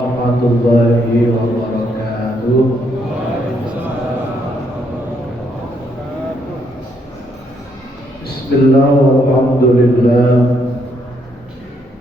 warahmatullahi wabarakatuh. Bismillah walhamdulillah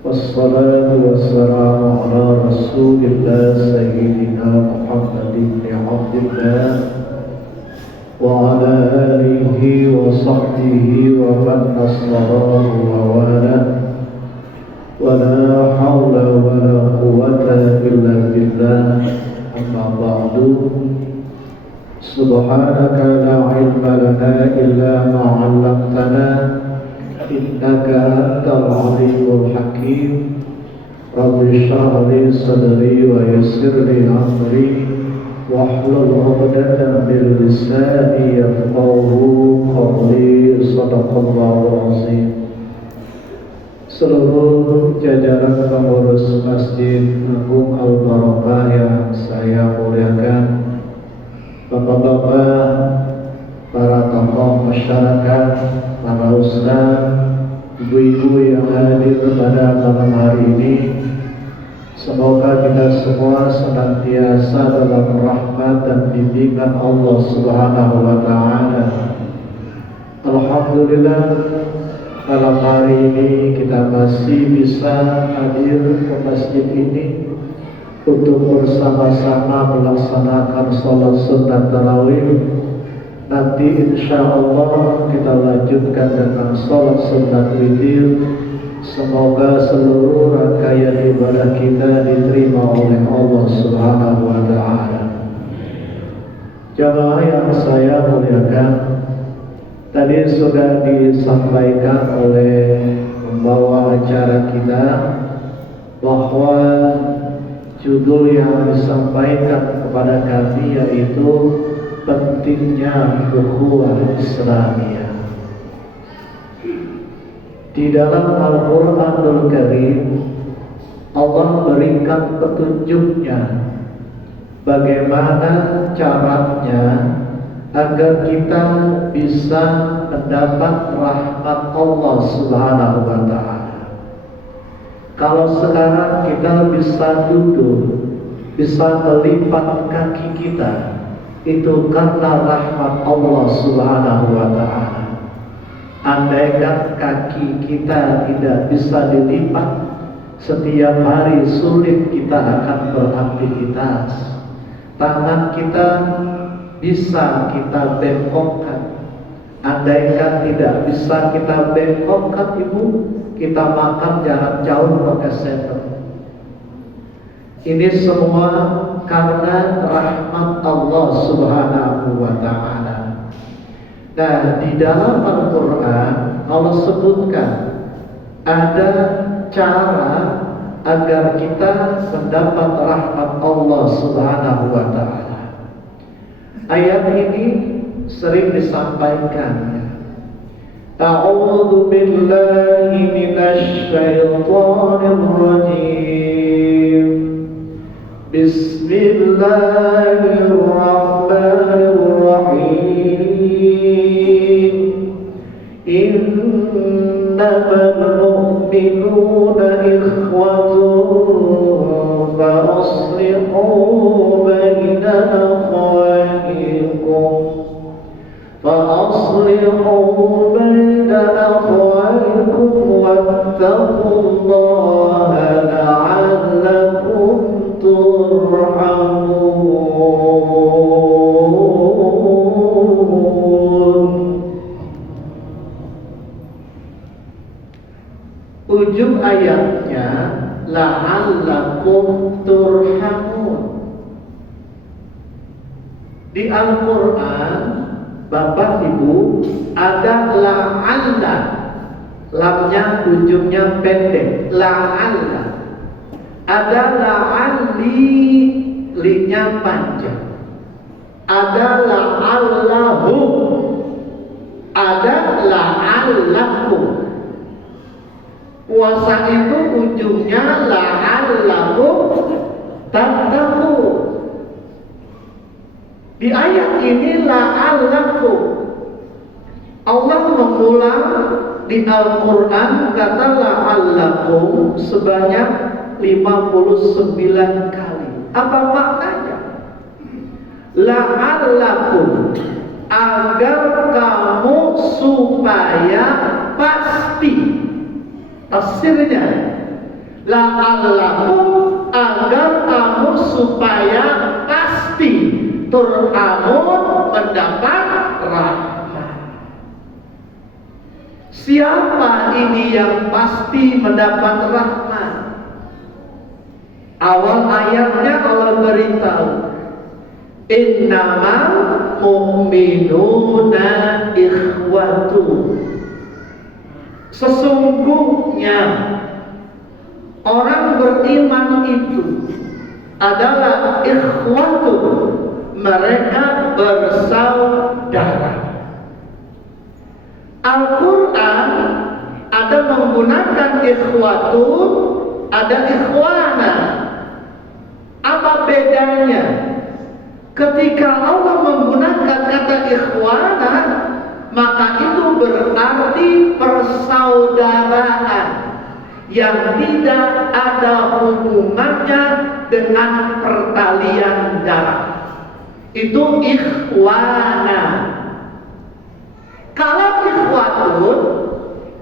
wassalatu wassalamu ala rasulillah sayyidina Muhammad ibn Abdillah wa ala alihi wa sahbihi wa man nasarahu wa wala wa la hawla wa la quwwata illa billah. Amma ba'du. Subhanaka la ilma lana illa ma 'allamtana innaka antal alimul hakim. Rabbi shrah li sadri wa yassir li amri wahlul 'uqdatam min lisani yafqahu qawli. Shadaqallahu azim. Seluruh jajaran pengurus Masjid Agung Al-Barakah yang saya muliakan, bapak-bapak, para tokoh masyarakat, para ustaz, ibu-ibu yang hadir pada malam hari ini, semoga kita semua senantiasa dalam rahmat dan bimbingan Allah Subhanahu wa Ta'ala. Alhamdulillah, malam hari ini kita masih bisa hadir ke masjid ini untuk bersama-sama melaksanakan sholat sunat tarawih. Nanti insya Allah kita lanjutkan dengan sholat sunat witir. Semoga seluruh rangkaian ibadah kita diterima oleh Allah Subhanahu wa Ta'ala. Jamaah yang saya muliakan, tadi sudah disampaikan oleh pembawa acara kita bahwa judul yang disampaikan kepada kami yaitu pentingnya ukhuwah Islamiyah. Di dalam Al-Quranul Karim, Allah berikan petunjuknya bagaimana caranya agar kita bisa mendapat rahmat Allah Subhanahu wa Ta'ala. Kalau sekarang kita bisa duduk, bisa melipat kaki kita, itu karena rahmat Allah Subhanahu wa Ta'ala. Andaikan kaki kita tidak bisa dilipat, setiap hari sulit kita akan beraktivitas. Tangan kita bisa kita bengkokkan. Andaikan tidak bisa kita bengkokkan, ibu, kita makan jangan jauh pakai senter. Ini semua karena rahmat Allah Subhanahu wa Ta'ala. Nah, di dalam Al-Quran Allah sebutkan ada cara agar kita mendapat rahmat Allah Subhanahu wa Ta'ala. Ayat ini sering disampaikan. A'udzu billahi minasy syaithanir rajim. Bismillahirrahmanirrahim. Innamal mu'minuna ikhwatun fa aslihu baina akhawaykum. فأصلحوا بين أخويكم واتقوا الله لعلكم ترحمون. Ujung ayatnya la'allakum turhamun. Di Al-Quran, Bapak Ibu, ada la'alla, lamnya ujungnya pendek, la'alla. Ada la'alli, linya panjang. Ada la'allahu, ada la'allakum. Puasa itu ujungnya la'allakum tattaqun. Di ayat ini la'allakum, Allah mengulang di Al-Quran kata la'allakum sebanyak 59 kali. Apa maknanya? La'allakum, agar kamu supaya pasti. Tafsirnya, la'allakum, agar kamu supaya pasti turhamun, mendapat rahmat. Siapa ini yang pasti mendapat rahmat? Awal ayatnya Allah beritahu, innamal mu'minuna ikhwatu. Sesungguhnya orang beriman itu adalah ikhwatu, mereka bersaudara. Al-Quran ada menggunakan ikhwatu, ada ikhwana. Apa bedanya? Ketika Allah menggunakan kata ikhwana, maka itu berarti persaudaraan yang tidak ada hubungannya dengan pertalian darah. Itu ikhwana. Kalau ikhwatun,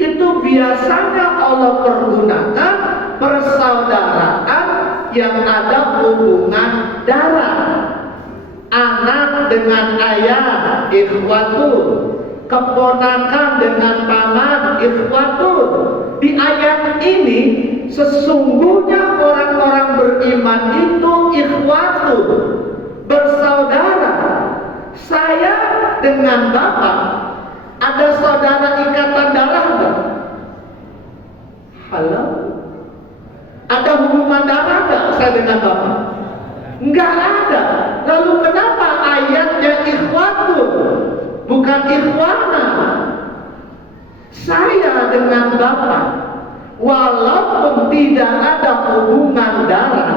itu biasanya Allah pergunakan persaudaraan yang ada hubungan darah. Anak dengan ayah, ikhwatun. Keponakan dengan paman, ikhwatun. Di ayat ini, sesungguhnya orang-orang beriman itu ikhwatun, bersaudara. Saya dengan bapak ada saudara ikatan darah enggak? Halo? Ada hubungan darah enggak saya dengan bapak? Enggak ada. Lalu kenapa ayatnya ikhwatun, bukan ikhwana? Saya dengan bapak, walaupun tidak ada hubungan darah,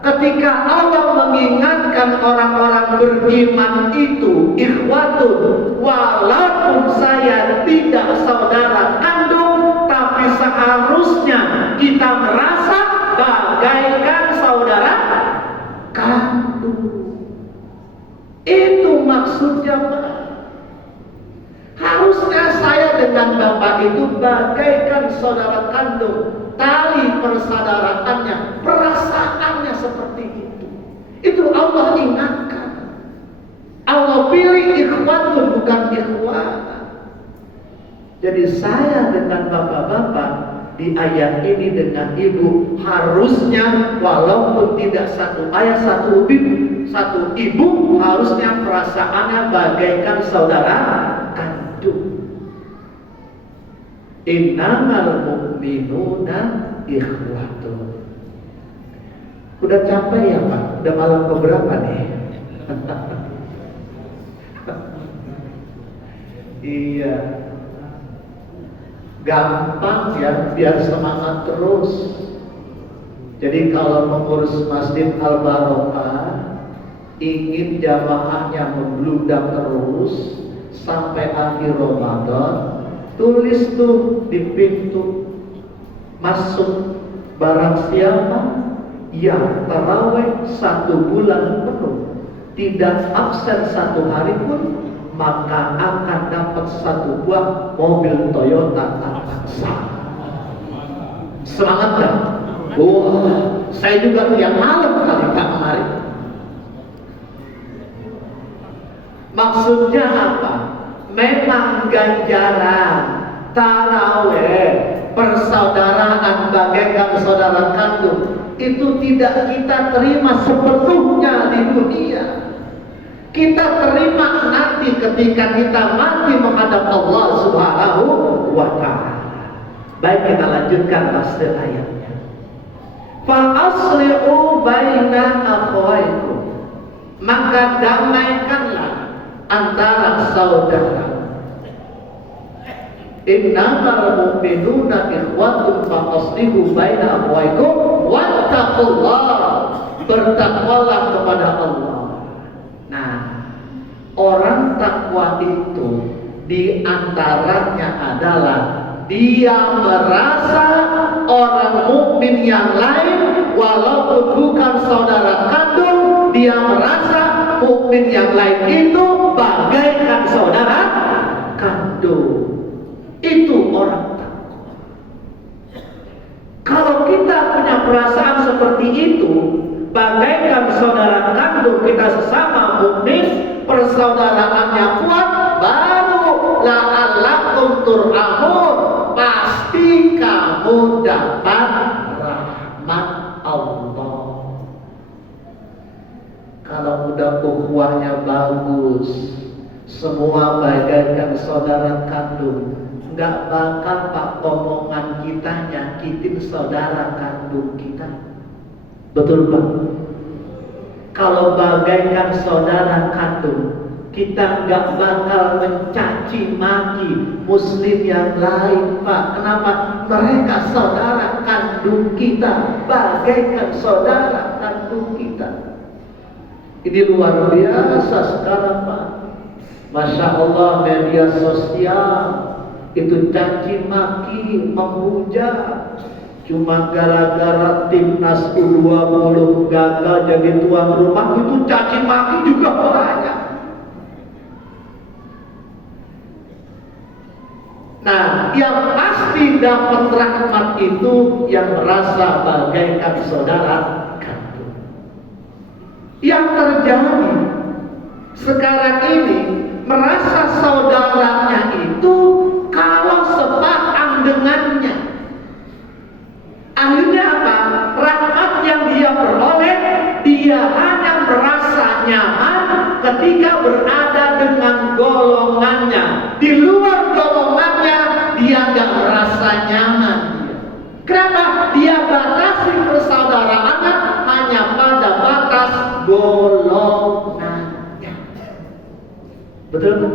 ketika Allah mengingatkan orang-orang beriman itu ikhwatun, walaupun saya tidak saudara kandung, tapi seharusnya kita merasa bagaikan saudara kandung. Itu maksudnya, Pak. Harusnya saya dengan bapak itu bagaikan saudara kandung. Tali persaudaraannya, perasaannya seperti itu. Itu Allah ingatkan. Allah pilih ikhwatun, bukan ikhwana. Jadi saya dengan bapak-bapak di ayat ini dengan ibu, harusnya walaupun tidak satu ayah satu ibu, harusnya perasaannya bagaikan saudara kandung. Innamal mu'minuna ikhwatun. Udah capek ya Pak? Udah malam keberapa nih? Iya. Gampang ya, biar semangat terus. Jadi kalau mengurus Masjid Al-Barokah, ingin jamaahnya membludak terus sampai akhir Ramadan, tulis tuh di pintu masuk, barang siapa yang tarawih 1 bulan penuh, tidak absen 1 hari pun, maka akan dapat 1 buah mobil Toyota Avanza. Semangat kan? Wah, saya juga tiap malam kali Pak kemarin. Maksudnya apa? Memang ganjaran tarawih, persaudaraan bagaikan saudara kandung, itu tidak kita terima sepenuhnya di dunia. Kita terima nanti ketika kita mati menghadap Allah Subhanahu wa ta'ala. Baik, kita lanjutkan tafsir ayatnya. Fa aslihu baina akhawaikum, maka damaikanlah antara saudara. Innamal mu'minuna ikhwatun fa aslihu baina akhawaikum wattaqullah, bertakwalah kepada Allah. Nah, orang takwa itu di antaranya adalah dia merasa orang mukmin yang lain walaupun bukan saudara kandung, dia merasa mukmin yang lain itu bagaikan saudara kandung. Itu orang takwa. Kalau kita punya perasaan seperti itu, bagaikan saudara kandung kita sesama mukmin, persaudaraannya kuat, baru la'allakum turhamun, pasti kamu dapat rahmat Allah. Kalau udah ukhuwahnya bagus, semua bagaikan saudara kandung, nggak bakal pak omongan kita nyakitin saudara kandung kita. Betul Pak? Kalau bagaikan saudara kandung, kita nggak bakal mencaci maki muslim yang lain Pak. Kenapa? Mereka saudara kandung kita, bagaikan saudara kandung kita. Ini luar biasa sekarang Pak. Masya Allah, media sosial itu caci maki, memuja. Cuma gara-gara timnas U20 gagal jadi tuan rumah, itu caci maki juga banyak. Nah, yang pasti dapat rahmat itu yang merasa bagaikan saudara kandung. Yang terjadi sekarang ini, merasa saudaranya itu kalau sepaham dengannya. Akhirnya apa? Rahmat yang dia peroleh, dia hanya merasa nyaman ketika berada dengan golongannya. Di luar golongannya, dia nggak merasa nyaman. Kenapa? Dia batasi persaudaraannya hanya pada batas golongannya. Betul kan?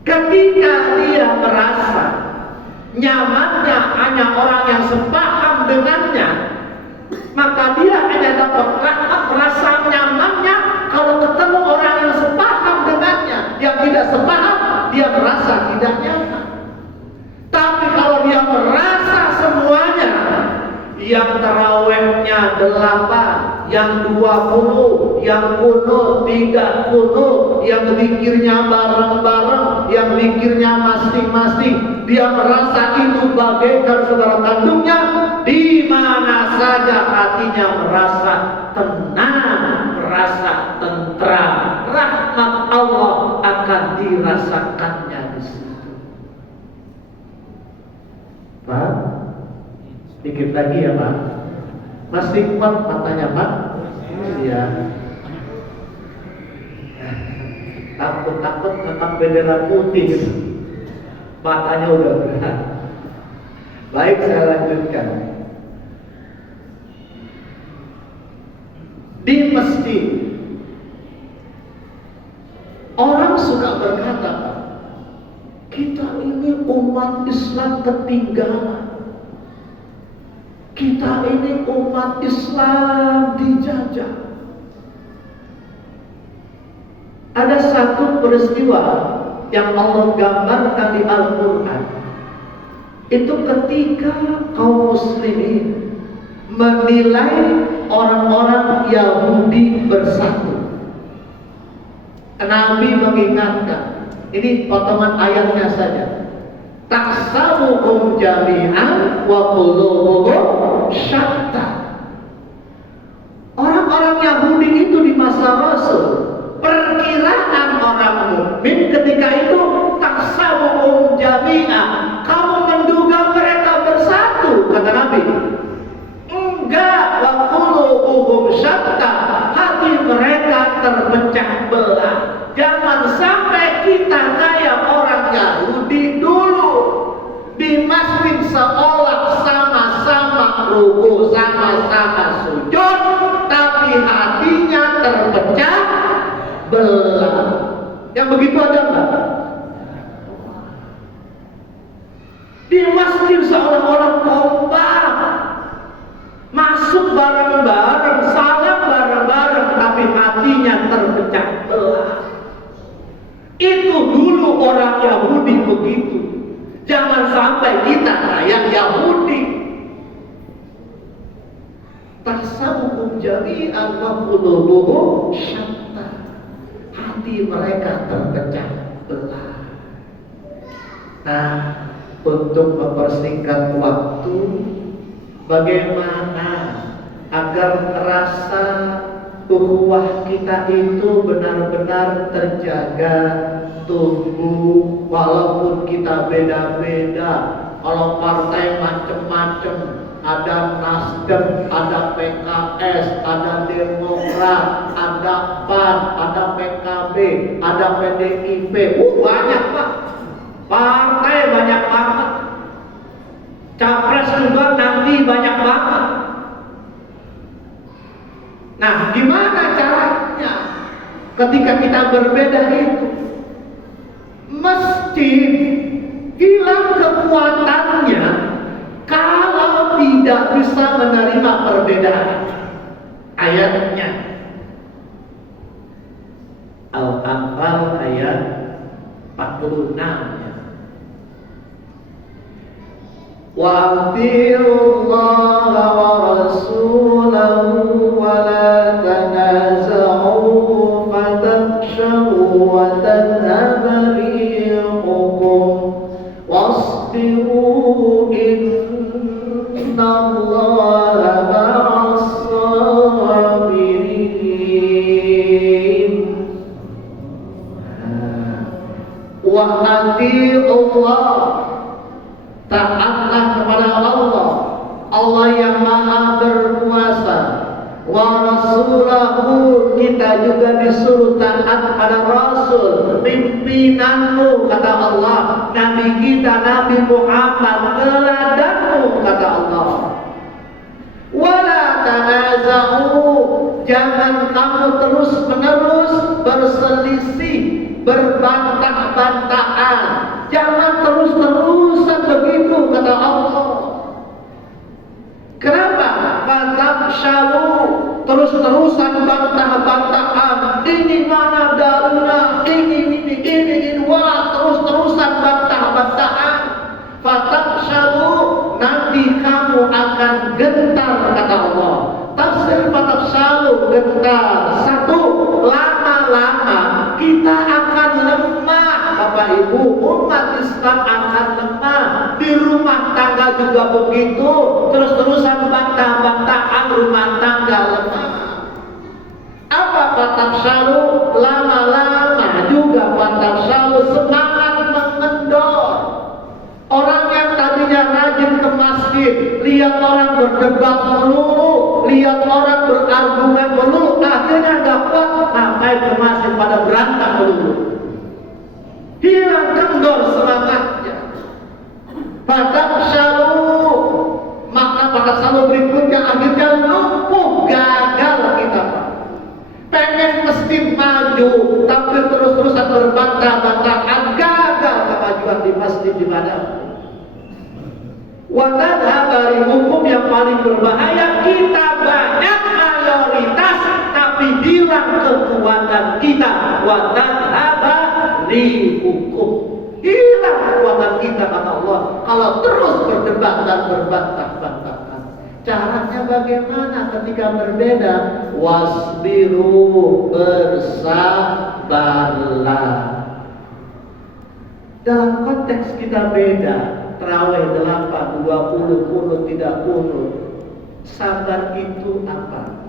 Ketika dia merasa nyamannya hanya orang yang sepaham dengannya, maka dia hanya dapat rasa nyamannya kalau ketemu orang yang sepaham dengannya. Yang tidak sepaham, dia merasa tidak nyaman. Tapi kalau dia merasa semuanya, yang tarawehnya 8, yang 20, yang kunut, tidak kunut, yang zikirnya bareng-bareng, yang zikirnya masing-masing, dia merasa itu bagaikan saudara kandungnya. Di mana saja hatinya merasa tenang, merasa tentram, rahmat Allah akan dirasakannya di situ. Pak, dikit lagi ya Pak. Masih kuat matanya Pak? Iya. Takut-takut tentang bendera putih gitu. Matanya udah berat. Baik, saya lanjutkan. Di masjid, orang suka berkata, kita ini umat Islam ketinggalan. Kita ini umat Islam dijajah. Ada satu peristiwa yang Allah gambarkan di Al-Quran. Itu ketika kaum muslimin menilai orang-orang Yahudi bersatu. Nabi mengingatkan, ini potongan ayatnya saja. Tahsabuhum jami'an wa qulubuhum syatta. Orang-orang Yahudi itu di masa Rasul, perkiraan orang mukmin ketika itu tahsabuhum jami'an. Kamu menduga mereka bersatu, kata Nabi. Enggak, wa qulubuhum syatta. Hati mereka terpecah belah. Jangan sampai kita kayak orang Yahudi dulu di masjid seolah sama-sama ruku, sama-sama sujud, tapi hatinya terpecah belah. Yang begitu ada nggak? Di masjid seolah-olah kompak, masuk bareng-bareng, salam bareng-bareng, tapi hatinya terpecah belah. Itu dulu orang Yahudi begitu. Jangan sampai kita kayak Yahudi. tahsabuhum jami'an wa qulubuhum syatta. Hati mereka terpecah belah. Nah, untuk mempersingkat waktu, bagaimana agar rasa ukhuwah kita itu benar-benar terjaga, tumbuh, walaupun kita beda-beda. Kalau partai macam-macam, ada Nasdem, ada PKS, ada Demokrat, ada PAN, ada PKB, ada PDIP, banyak Pak. Partai banyak banget. Capres juga nanti banyak banget. Nah, gimana caranya ketika kita berbeda itu? Mesti hilang kekuatannya kalau tidak bisa menerima perbedaan. Ayatnya Al-Anfal ayat 46 ya. Wa atiullaha wa rasulahu wa la tanaza'u fatafshalu wa tadhhaba rihukum wasbiru innallaha ma'as sabirin. Wa atiullah, taatlah kepada Allah, Allah yang maha berkuasa. Wa rasulahu, kita juga disuruh taat pada Rasul, pimpinanmu kata Allah, Nabi kita Nabi Muhammad, teladanmu kata Allah. Wala tanaza'u, jangan kamu terus menerus berselisih, berbantah-bantahan, jangan terus-terusan begitu kata Allah. Kenapa? Fatafshalu, terus-terusan bantah-bantahan, ini mana dalilnya, ini, wala terus-terusan bantah-bantahan. Fatafshalu, nanti kamu akan gentar kata Allah. Tafsir fatafshalu, gentar. Satu, lama-lama kita akan lemah. Bapak Ibu, umat Islam akan lemah. Di rumah tangga juga begitu. Terus-terusan bantah-bantahan, rumah tangga lemah. Apa fatafshalu? Lama-lama juga fatafshalu, semangat mengendor. Orang yang tadinya rajin ke masjid, lihat orang berdebat melulu, lihat orang berargumen melulu, akhirnya dapat sampai ke masjid pada berantem melulu. Hilang kendor semangatnya. Fatafshalu, makna fatafshalu berikutnya akhirnya lumpuh, gagal kita Pak. Pengen mesti maju, tapi terus-terusan berbantah-bantahan, gagal kemajuan di masjid di mana. Wadadhabari, hukum yang paling berbahaya, kita banyak mayoritas tapi hilang kekuatan kita. Wadadhabari hukum, hilang kekuatan kita kata Allah kalau terus berdebat dan berbantah-bantahan. Caranya bagaimana ketika berbeda? Wasbiru, bersabarlah. Dalam konteks kita beda, terawih 8, 20, kunut, tidak kunut. Sabar itu apa?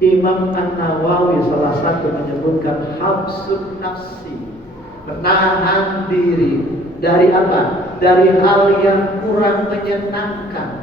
Imam An-Nawawi salah satu menyebutkan habsun nafsi, menahan diri dari apa? Dari hal yang kurang menyenangkan.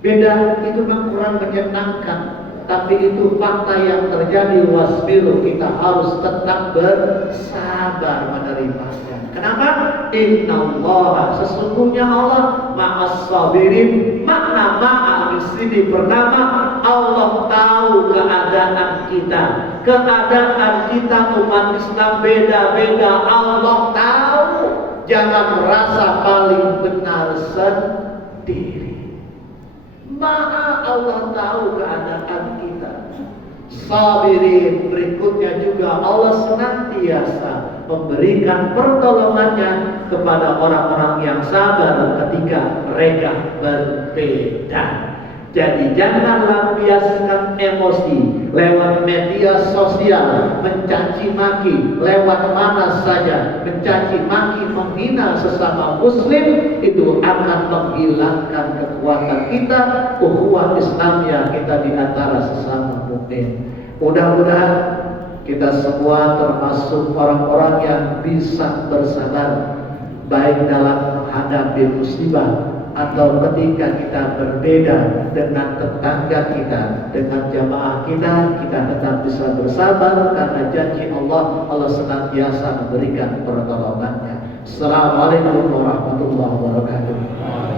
Beda itu memang kurang menyenangkan, tapi itu fakta yang terjadi. Wasbiru, kita harus tetap bersabar menerimanya. Kenapa? Innallaha, sesungguhnya Allah ma'as sabirin. Makna ma'a di sini pertama, Allah tahu keadaan kita. Keadaan kita umat Islam beda-beda, Allah tahu. Jangan merasa paling benar sendiri. Maha Allah tahu keadaan kita. Sabirin, berikutnya juga Allah senantiasa memberikan pertolongannya kepada orang-orang yang sabar ketika mereka berbeda. Jadi jangan lampiaskan emosi lewat media sosial, mencaci maki lewat mana saja, mencaci maki, menghina sesama muslim, itu akan menghilangkan kekuatan kita, ukhuwah Islamnya kita di antara sesama mukmin. Mudah-mudahan kita semua termasuk orang-orang yang bisa bersabar, baik dalam menghadapi musibah atau ketika kita berbeda dengan tetangga kita, dengan jamaah kita tetap bisa bersabar karena janji Allah senantiasa memberikan pertolongannya. Assalamualaikum warahmatullahi wabarakatuh.